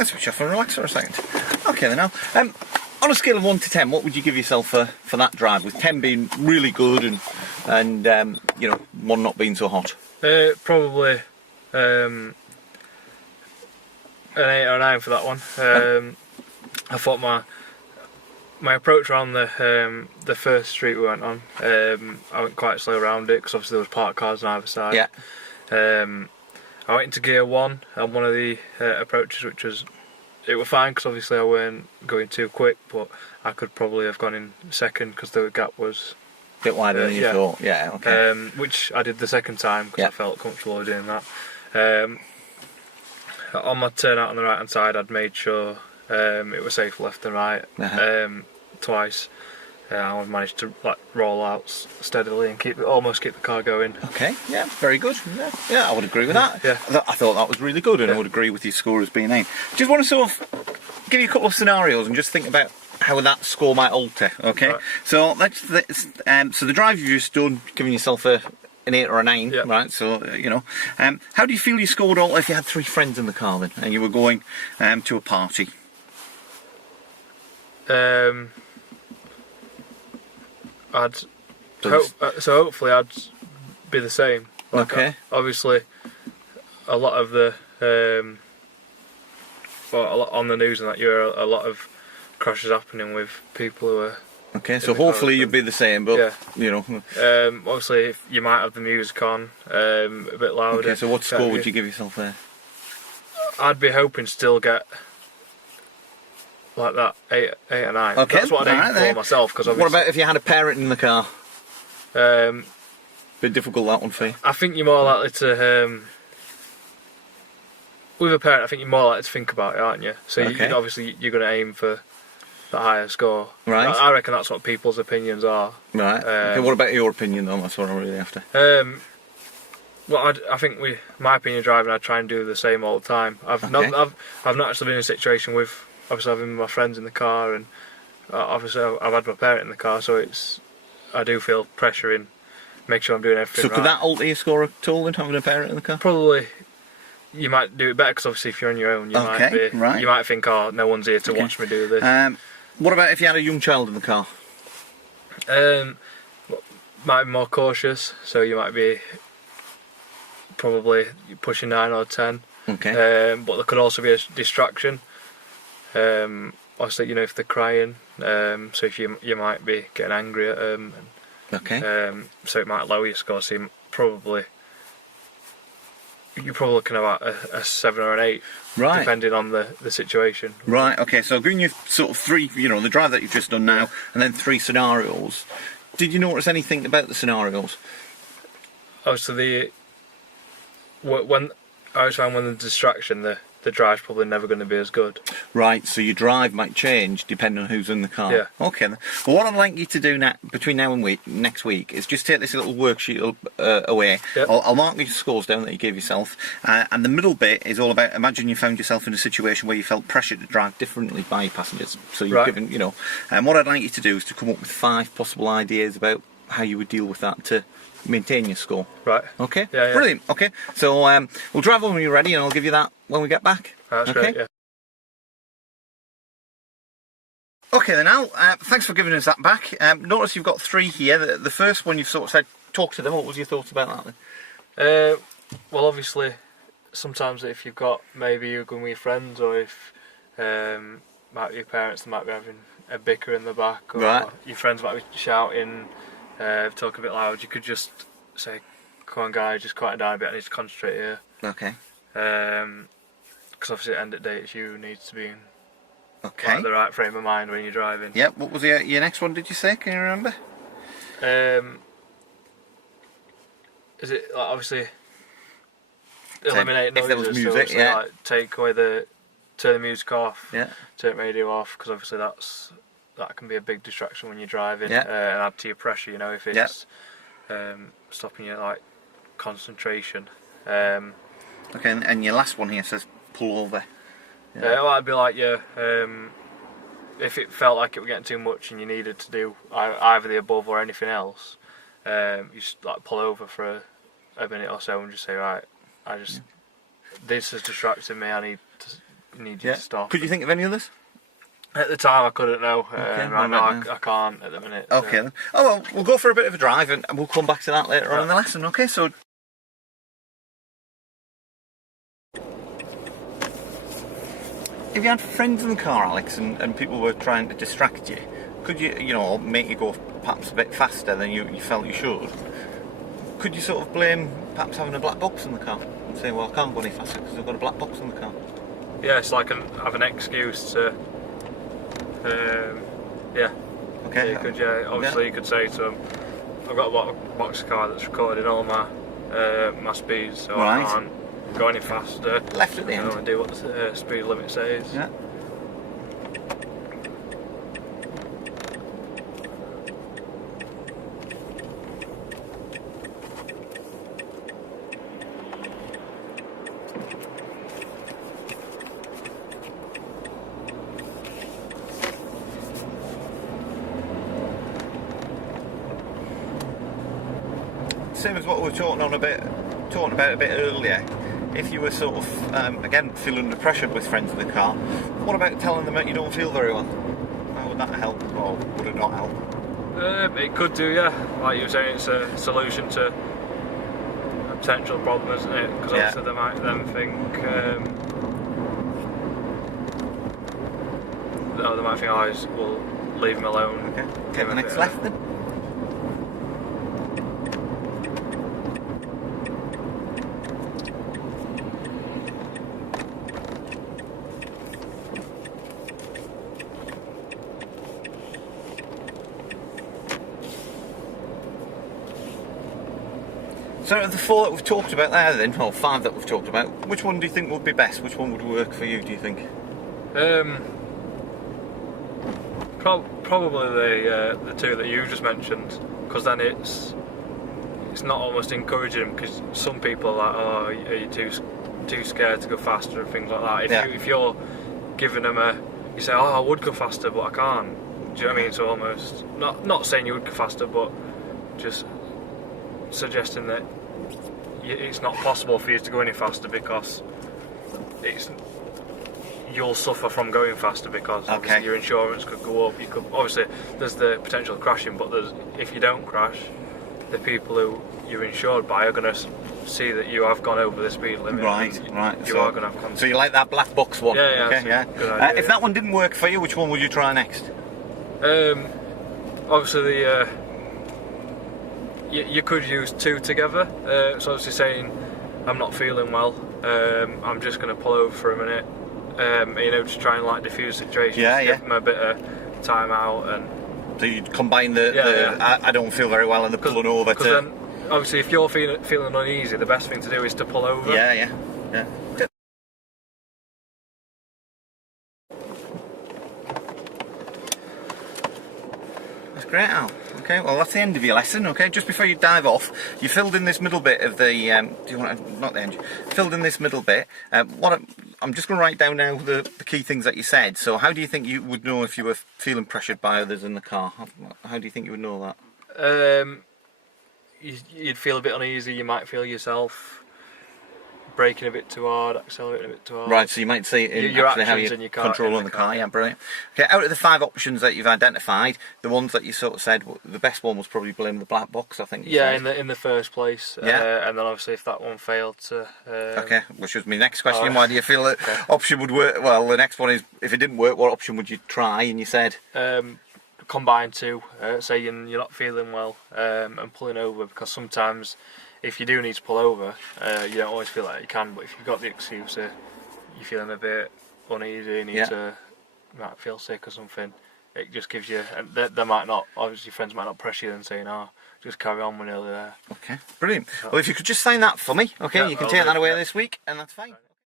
Let's switch off and relax for a second. Okay then now. On a scale of 1 to 10, what would you give yourself for that drive? With 10 being really good and 1 not being so hot. Probably an 8 or a 9 for that one. I thought my approach around the first street we went on, I went quite slow around it because obviously there was parked cars on either side. Yeah. I went into gear 1 on one of the approaches, which was fine because obviously I weren't going too quick, but I could probably have gone in second because the gap was A bit wider than you thought. Yeah. Okay. Which I did the second time because I felt comfortable doing that. On my turn out on the right hand side, I'd made sure it was safe left and right twice. I managed to roll out steadily and almost keep the car going. Okay, yeah, very good. Yeah, I would agree with that. Yeah. I thought that was really good, and I would agree with your score as being 8. Just want to sort of give you a couple of scenarios and just think about how that score might alter. Okay, right. So so the drive you've just done, giving yourself an 8 or a 9, yep. right? So how do you feel you scored all if you had 3 friends in the car then, and you were going to a party? So hopefully I'd be the same. Okay. Obviously, a lot of the on the news and that, you hear a lot of crashes happening with people who are. Okay, so hopefully you'll be the same, but obviously if you might have the music on a bit louder. Okay, so what score would you give yourself there? I'd be hoping to still get like that 8 or 9. Okay, that's what I'd aim for myself. Because what about if you had a parent in the car? Bit difficult that one for you. I think you're more likely to. With a parent, I think you're more likely to think about it, aren't you? So obviously you're going to aim for the higher score. Right. I reckon that's what people's opinions are. Right. Okay, what about your opinion though? That's what I'm really after. Well, I think my opinion driving, I try and do the same all the time. I've not actually been in a situation with obviously having my friends in the car, and obviously I've had my parent in the car, so I do feel pressure in make sure I'm doing everything. So could that alter your score at all then, having a parent in the car? Probably. You might do it better because obviously if you're on your own, you might think, oh, no one's here to watch me do this. What about if you had a young child in the car? Might be more cautious, so you might be probably pushing 9 or 10. Okay. But there could also be a distraction. Obviously, if they're crying, so if you might be getting angry at them. Okay. So it might lower your score. So you're probably looking at a 7 or an 8, right? Depending on the situation. Right. Okay. So giving you sort of 3, the drive that you've just done now, and then 3 scenarios. Did you notice anything about the scenarios? Obviously, when I always find when the distraction, the drive's probably never going to be as good. Right, so your drive might change depending on who's in the car. Yeah. Okay then. Well, what I'd like you to do between now and next week is just take this little worksheet away. Yep. I'll mark your scores down that you gave yourself. And the middle bit is all about, imagine you found yourself in a situation where you felt pressure to drive differently by your passengers. So you've given, and what I'd like you to do is to come up with 5 possible ideas about how you would deal with that to maintain your score. Right. Okay? Yeah. Brilliant. Okay. So we'll drive on when you're ready and I'll give you that when we get back. That's great, yeah. Okay then Al, thanks for giving us that back. Notice you've got 3 here. The first one you've sort of said, talk to them. What was your thoughts about that then? Well, obviously, sometimes if you've got, maybe you're going with your friends, or if might be your parents, they might be having a bicker in the back, or your friends might be shouting, talking a bit loud, you could just say, come on guys, just quiet down a bit, I need to concentrate here. Okay. Because obviously at the end of the day, it's you who needs to be in the right frame of mind when you're driving. Yep. What was your next one, did you say? Can you remember? Is it obviously eliminate noises? If there was music, so take away turn the music off, turn the radio off, because obviously that can be a big distraction when you're driving, and add to your pressure. If it's stopping your concentration. Okay, and your last one here says pull over. Well, I'd be like, if it felt like it was getting too much and you needed to do either the above or anything else, you just pull over for a minute or so and just say, right, this is distracting me, I need need you to stop. Could you think of any others? At the time, I couldn't know. Right now, I can't at the minute. Okay then. Oh well, we'll go for a bit of a drive and we'll come back to that later on in the lesson. Okay, so. If you had friends in the car, Alex, and people were trying to distract you, could you know, make you go perhaps a bit faster than you felt you should? Could you sort of blame perhaps having a black box in the car and say, well, I can't go any faster because I've got a black box in the car? Yeah, it's like have an excuse to. Yeah. Okay. You could, obviously, you could say to them, I've got a box car that's recording all my speeds, so I can't go any faster. Left at the end. And do what the speed limit says. Yeah. Same as what we were talking about a bit earlier. If you were sort of again feeling under pressure with friends in the car, what about telling them that you don't feel very well? How would that help, or would it not help? It could do, yeah. Like you were saying, it's a solution to a potential problem, isn't it? Because obviously they might then think, we'll leave him alone. Okay. Get the next left then. So of the 4 that we've talked about there then, or 5 that we've talked about, which one do you think would be best? Which one would work for you, do you think? Probably the 2 that you just mentioned, because then it's not almost encouraging, because some people are like, oh, are you too scared to go faster and things like that. If you're giving them you say, oh, I would go faster, but I can't. Do you know what I mean? So almost, not saying you would go faster, but just suggesting that it's not possible for you to go any faster because you'll suffer from going faster because obviously your insurance could go up. You could obviously there's the potential of crashing, but if you don't crash, the people who you're insured by are going to see that you have gone over the speed limit. Right. You are going to have consequences. So you like that black box one? Yeah. Okay, Good idea, if that one didn't work for you, which one would you try next? Obviously you could use 2 together. So obviously saying, I'm not feeling well, I'm just going to pull over for a minute, just try and like diffuse the situation, give them a bit of time out. And so you'd combine I don't feel very well and the pulling over to... Then, obviously if you're feeling uneasy, the best thing to do is to pull over. Yeah. That's great, Al. Okay, well that's the end of your lesson. Okay, just before you dive off, you filled in this middle bit of the. Do you want to, not the engine? Filled in this middle bit. I'm just going to write down now the key things that you said. So, how do you think you would know if you were feeling pressured by others in the car? How do you think you would know that? You'd feel a bit uneasy. You might feel yourself braking a bit too hard, accelerating a bit too hard. Right, so you might see it in your actually how actions you're in your car, controlling the car. Yeah, brilliant. Okay, out of the 5 options that you've identified, the ones that you sort of said the best one was probably blame the black box, I think. Yeah, in the first place. Yeah. And then obviously if that one failed to. Okay, which was my next question. Why do you feel that option would work? Well, the next one is if it didn't work, what option would you try? And you said. Combine 2, saying you're not feeling well and pulling over, because sometimes if you do need to pull over, you don't always feel like you can, but if you've got the excuse you're feeling a bit uneasy, might feel sick or something, it just gives you, and they might not, obviously your friends might not pressure you and saying, just carry on when you're there. Okay, brilliant. Well, if you could just sign that for me, okay, you can take that away this week, and that's fine.